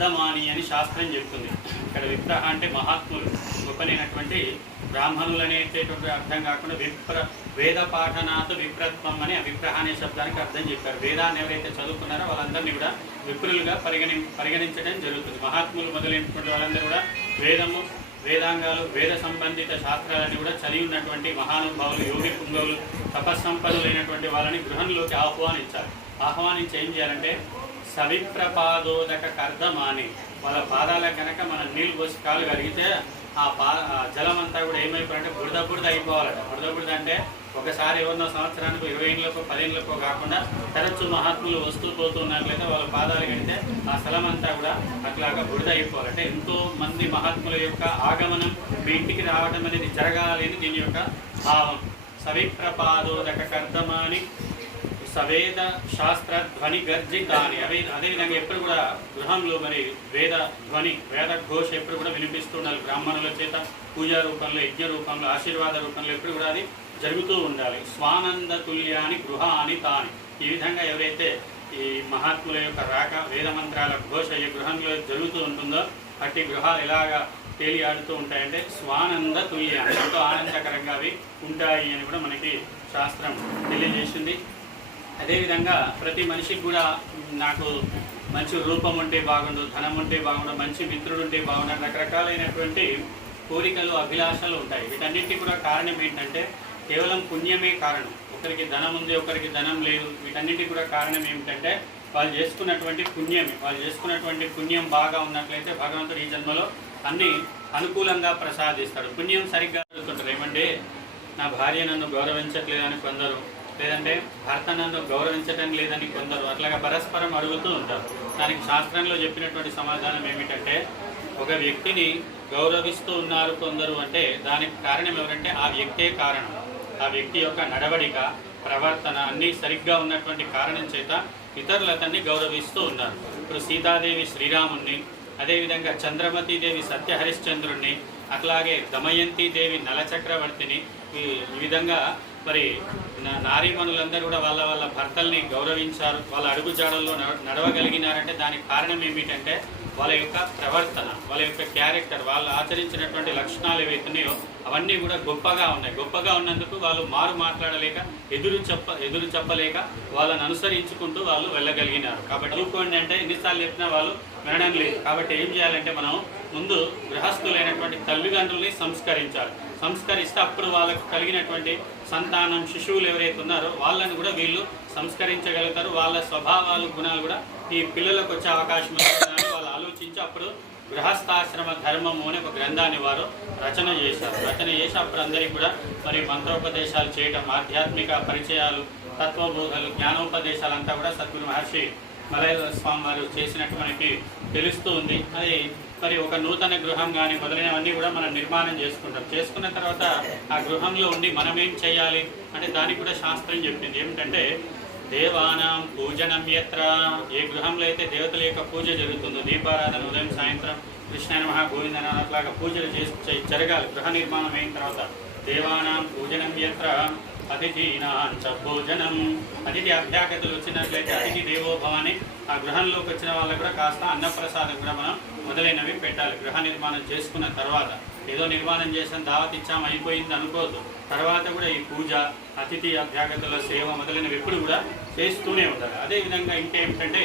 కర్దమాని అని శాస్త్రం చెప్తుంది. ఇక్కడ విప్ర అంటే మహాత్ములు. గొప్పనైనటువంటి బ్రాహ్మణులు అనేటటువంటి అర్థం కాకుండా విప్ర వేద పాఠనాథ విప్రత్వం అని ఆ విప్రహ అనే శబ్దానికి అర్థం చెప్పారు. వేదాన్ని ఎవరైతే చదువుకున్నారో వాళ్ళందరినీ కూడా విప్రులుగా పరిగణి పరిగణించడం జరుగుతుంది. మహాత్ములు మొదలైనటువంటి వాళ్ళందరూ కూడా వేదము వేదాంగాలు వేద సంబంధిత శాస్త్రాలని కూడా చదివి ఉన్నటువంటి మహానుభావులు యోగి పుంగవులు తపస్సంపన్నులైనటువంటి వాళ్ళని గృహంలోకి ఆహ్వానించారు ఆహ్వానించి ఏం చేయాలంటే సవిప్రపాదోదక కర్దమాని. వాళ్ళ పాదాల కనుక మనం నీళ్ళు పోసి కాలు కడిగితే ఆ పా జలం అంతా కూడా ఏమైపోయారంటే బురద బురద అయిపోవాలట. బురద బురద అంటే ఒకసారి ఎవరినో సంవత్సరానికి ఇరవై ఏళ్ళకో పదేళ్ళకో కాకుండా తరచు మహాత్ములు వస్తూ పోతున్నట్లయితే వాళ్ళ పాదాలు కడితే ఆ స్థలం అంతా కూడా అట్లాగా బురద అయిపోవాలంటే ఎంతో మంది మహాత్ముల యొక్క ఆగమనం మీ ఇంటికి రావడం అనేది జరగాలి అని దీని యొక్క భావం. సవిప్రపాదోదక కర్దమాని. సవేద శాస్త్ర ధ్వని గర్జితాని. అదే అదేవిధంగా ఎప్పుడు కూడా గృహంలో మరి వేద ధ్వని వేద ఘోష ఎప్పుడు కూడా వినిపిస్తూ ఉండాలి బ్రాహ్మణుల చేత పూజా రూపంలో యజ్ఞ రూపంలో ఆశీర్వాద రూపంలో ఎప్పుడు కూడా అది జరుగుతూ ఉండాలి. స్వానంద తుల్యాని గృహాని తాని. ఈ విధంగా ఎవరైతే ఈ మహాత్ముల యొక్క రాక వేద మంత్రాల ఘోష ఈ గృహంలో జరుగుతూ ఉంటుందో అట్టి గృహాలు ఎలాగా తేలి ఆడుతూ ఉంటాయంటే స్వానంద తుల్యాన్ని ఎంతో ఆనందకరంగా అవి ఉంటాయి అని కూడా మనకి శాస్త్రం తెలియజేసింది. అదేవిధంగా ప్రతి మనిషికి కూడా నాకు మంచి రూపం ఉంటే బాగుండు ధనం ఉంటే బాగుండు మంచి మిత్రుడు ఉంటే బాగుండు రకరకాలైనటువంటి కోరికలు అభిలాషలు ఉంటాయి. వీటన్నిటికీ కూడా కారణం ఏంటంటే కేవలం పుణ్యమే కారణం. ఒకరికి ధనం ఉంది ఒకరికి ధనం లేదు. వీటన్నిటికీ కూడా కారణం ఏమిటంటే వాళ్ళు చేసుకున్నటువంటి పుణ్యమే. వాళ్ళు చేసుకున్నటువంటి పుణ్యం బాగా ఉన్నట్లయితే భగవంతుడు ఈ జన్మలో అన్ని అనుకూలంగా ప్రసాదిస్తాడు. పుణ్యం సరిగ్గా జరుగుతుంటారు ఏమంటే నా భార్య నన్ను గౌరవించట్లేదని కొందరు లేదంటే భర్త నన్ను గౌరవించడం లేదని కొందరు అట్లాగా పరస్పరం అడుగుతూ ఉంటారు. దానికి శాస్త్రంలో చెప్పినటువంటి సమాధానం ఏమిటంటే ఒక వ్యక్తిని గౌరవిస్తూ ఉన్నారు కొందరు అంటే దానికి కారణం ఎవరంటే ఆ వ్యక్తే కారణం. ఆ వ్యక్తి యొక్క నడవడిక ప్రవర్తన అన్నీ సరిగ్గా ఉన్నటువంటి కారణం చేత ఇతరులు అతన్ని గౌరవిస్తూ ఉన్నారు. ఇప్పుడు సీతాదేవి శ్రీరాముణ్ణి అదేవిధంగా చంద్రమతీదేవి సత్యహరిశ్చంద్రుణ్ణి అట్లాగే దమయంతి దేవి నలచక్రవర్తిని ఈ ఈ విధంగా మరి నా- నారీమణులందరూ కూడా వాళ్ళ వాళ్ళ భర్తల్ని గౌరవించారు వాళ్ళ అడుగుజాడల్లో నడ- నడవగలిగినారంటే దానికి కారణం ఏమిటంటే వాళ్ళ యొక్క ప్రవర్తన వాళ్ళ యొక్క క్యారెక్టర్ వాళ్ళు ఆచరించినటువంటి లక్షణాలు ఏవైతున్నాయో అవన్నీ కూడా గొప్పగా ఉన్నాయి. గొప్పగా ఉన్నందుకు వాళ్ళు మారు మాట్లాడలేక ఎదురు చెప్ప ఎదురు చెప్పలేక వాళ్ళని అనుసరించుకుంటూ వాళ్ళు వెళ్ళగలిగినారు. కాబట్టి చూసుకోండి అంటే ఎన్నిసార్లు చెప్పినా వాళ్ళు వినడం లేదు. కాబట్టి ఏం చేయాలంటే మనం ముందు గృహస్థులైనటువంటి తల్లిదండ్రుల్ని సంస్కరించాలి. సంస్కరిస్తే అప్పుడు వాళ్ళకు కలిగినటువంటి సంతానం శిశువులు ఎవరైతే ఉన్నారో వాళ్ళని కూడా వీళ్ళు సంస్కరించగలుగుతారు. వాళ్ళ స్వభావాలు గుణాలు కూడా ఈ పిల్లలకు వచ్చే అవకాశం వాళ్ళు ఆలోచించి అప్పుడు గృహస్థాశ్రమ ధర్మము అనే ఒక గ్రంథాన్ని వారు రచన చేశారు. రచన చేసి అప్పుడు అందరికీ కూడా మరి మంత్రోపదేశాలు చేయటం ఆధ్యాత్మిక పరిచయాలు తత్వబోధలు జ్ఞానోపదేశాలంతా కూడా సద్గురు మహర్షి మలయ స్వామి వారు చేసినట్టు మనకి తెలుస్తూ ఉంది. అది మరి ఒక నూతన గృహం కానీ మొదలైనవన్నీ కూడా మనం నిర్మాణం చేసుకుంటాం. చేసుకున్న తర్వాత ఆ గృహంలో ఉండి మనం ఏం చేయాలి అంటే దానికి కూడా శాస్త్రం చెప్పింది. ఏమిటంటే దేవానాం పూజనం యత్ర. ఏ గృహంలో అయితే దేవతల యొక్క పూజ జరుగుతుందో దీపారాధన ఉదయం సాయంత్రం కృష్ణ మహా గోవిందన అట్లాగా పూజలు చేసి జరగాలి. గృహ నిర్మాణం అయిన తర్వాత దేవానాం పూజనం యత్ర. అతిథీనాం భోజనం. అతిథి అభ్యాగతులు వచ్చినట్లయితే అతిథి దేవోభవాన్ని ఆ గృహంలోకి వచ్చిన వాళ్ళకు కూడా కాస్త అన్నప్రసాదం కూడా మనం మొదలైనవి పెట్టాలి. గృహ నిర్మాణం చేసుకున్న తర్వాత ఏదో నిర్మాణం చేసాం దావత్ ఇచ్చాం అయిపోయింది అనుకోవద్దు. తర్వాత కూడా ఈ పూజ అతిథి అభ్యాగతుల సేవ మొదలైనవి ఎప్పుడు కూడా చేస్తూనే ఉంటారు అదేవిధంగా ఇంకేమిటంటే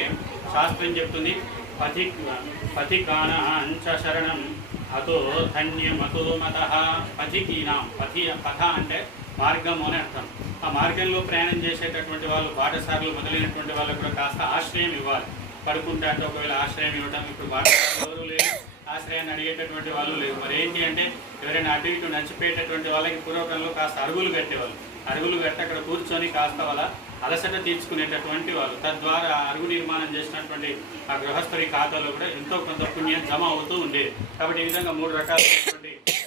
శాస్త్రం చెప్తుంది పథి పథికాన అంచ శరణం అతో ధన్యం అతో మత పథికీనాం పథి పథ అంటే మార్గము అని అర్థం. ఆ మార్గంలో ప్రయాణం చేసేటటువంటి వాళ్ళు పాఠశాలలు మొదలైనటువంటి వాళ్ళకు కూడా కాస్త ఆశ్రయం ఇవ్వాలి. పడుకుంటే అంటే ఒకవేళ ఆశ్రయం ఇవ్వడం ఇప్పుడు పాఠశాలలో ఎవరు లేరు. ఆశ్రయాన్ని అడిగేటటువంటి వాళ్ళు లేరు. మరి ఏంటి అంటే ఎవరైనా అటు ఇటు నచ్చిపోయేటటువంటి వాళ్ళకి పూర్వకంలో కాస్త అరుగులు కట్టేవాళ్ళు. అరుగులు కట్టి అక్కడ కూర్చొని కాస్త వాళ్ళ అలసట తీర్చుకునేటటువంటి వాళ్ళు. తద్వారా ఆ అరుగు నిర్మాణం చేసినటువంటి ఆ గృహస్థుడి ఖాతాలో కూడా ఎంతో కొంత పుణ్యం జమ అవుతూ ఉండేది. కాబట్టి ఈ విధంగా మూడు రకాలైనటువంటి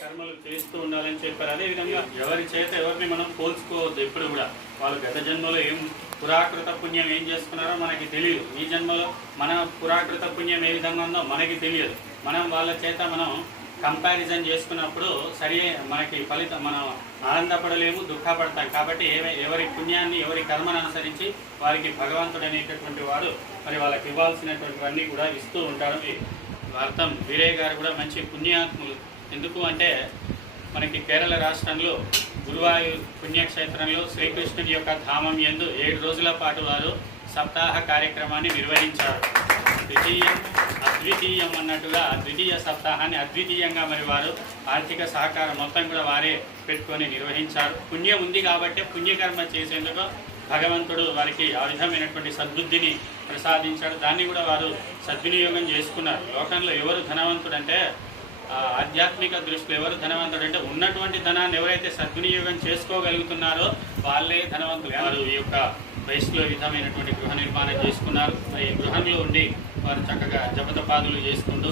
కర్మలు చేస్తూ ఉండాలని చెప్పారు. అదేవిధంగా ఎవరి చేత ఎవరిని మనం పోల్చుకోవద్దు ఎప్పుడు కూడా. వాళ్ళు గత జన్మలో ఏం పురాకృత పుణ్యం ఏం చేసుకున్నారో మనకి తెలియదు. ఈ జన్మలో మన పురాకృత పుణ్యం ఏ విధంగా ఉందో మనకి తెలియదు. మనం వాళ్ళ చేత మనం కంపారిజన్ చేసుకున్నప్పుడు సరి మనకి ఫలితం మనం ఆనందపడలేము దుఃఖపడతాం. కాబట్టి ఎవరి పుణ్యాన్ని ఎవరి కర్మను అనుసరించి వారికి భగవంతుడు అనేటటువంటి వాడు మరి వాళ్ళకి ఇవ్వాల్సినటువంటివన్నీ కూడా ఇస్తూ ఉంటారు. అర్థం వీరయ్య గారు కూడా మంచి పుణ్యాత్ములు. ఎందుకు అంటే మనకి కేరళ రాష్ట్రంలో గురువాయూర్ పుణ్యక్షేత్రంలో శ్రీకృష్ణుని యొక్క ధామం యందు ఏడు రోజుల పాటు వారు సప్తాహ కార్యక్రమాన్ని నిర్వహించారు. ద్వితీయం అద్వితీయం అన్నట్టుగా ద్వితీయ సప్తాహాన్ని అద్వితీయంగా మరి వారు ఆర్థిక సహకారం మొత్తం కూడా వారే పెట్టుకొని నిర్వహించారు. పుణ్యం ఉంది కాబట్టి పుణ్యకర్మ చేసేందుకు భగవంతుడు వారికి ఆ విధమైనటువంటి సద్బుద్ధిని ప్రసాదించాడు. దాన్ని కూడా వారు సద్వినియోగం చేసుకున్నారు. లోకంలో ఎవరు ధనవంతుడంటే ఆధ్యాత్మిక దృష్టిలో ఎవరు ధనవంతుడు అంటే ఉన్నటువంటి ధనాన్ని ఎవరైతే సద్వినియోగం చేసుకోగలుగుతున్నారో వాళ్ళే ధనవంతులు. వారు ఈ యొక్క వయసులో విధమైనటువంటి గృహ నిర్మాణం చేసుకున్నారు. మరి ఈ గృహంలో ఉండి వారు చక్కగా జపతపాదులు చేసుకుంటూ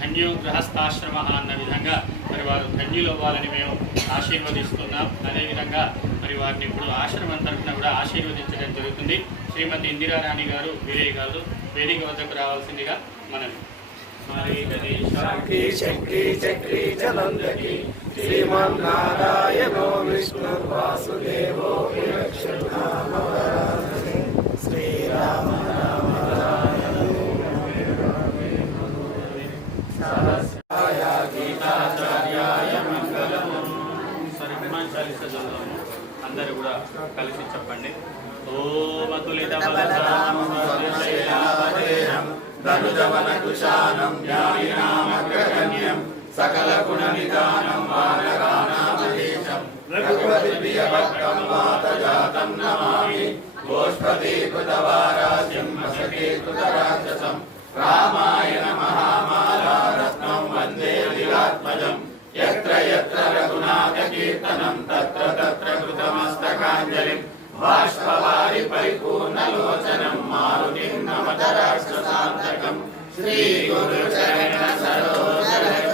ధన్యు గృహస్థాశ్రమ అన్న విధంగా మరి వారు ధన్యులు అవ్వాలని మేము ఆశీర్వదిస్తున్నాం. అదేవిధంగా మరి వారిని ఇప్పుడు ఆశ్రమం తరఫున కూడా ఆశీర్వదించడం జరుగుతుంది. శ్రీమతి ఇందిరారాణి గారు వీరయ్య గారు వేదిక వద్దకు రావాల్సిందిగా మనవి. మరి గణేశ శక్తి చక్రి చలందకి శ్రీమన్నారాయణో విష్ణు వాసుదేవో విలక్షణ ధనుజవన కుశానం జ్ఞానినామగ్రగణ్యం సకల గుణ నిదానం వానరానామదేశం రఘుపతి ప్రియ భక్తం వాతజాతం నమామి గోష్పతి కృతవారాజ్యం వసతే కృతరాజసం రామాయణ మహామాలా రత్నం వందే లీలాత్మజం యత్ర బాష్పవారి పరిపూర్ణలోచనం మారుతిర్నమత రాష్ట్రసాంతకం శ్రీ గురు చరణ సరోజ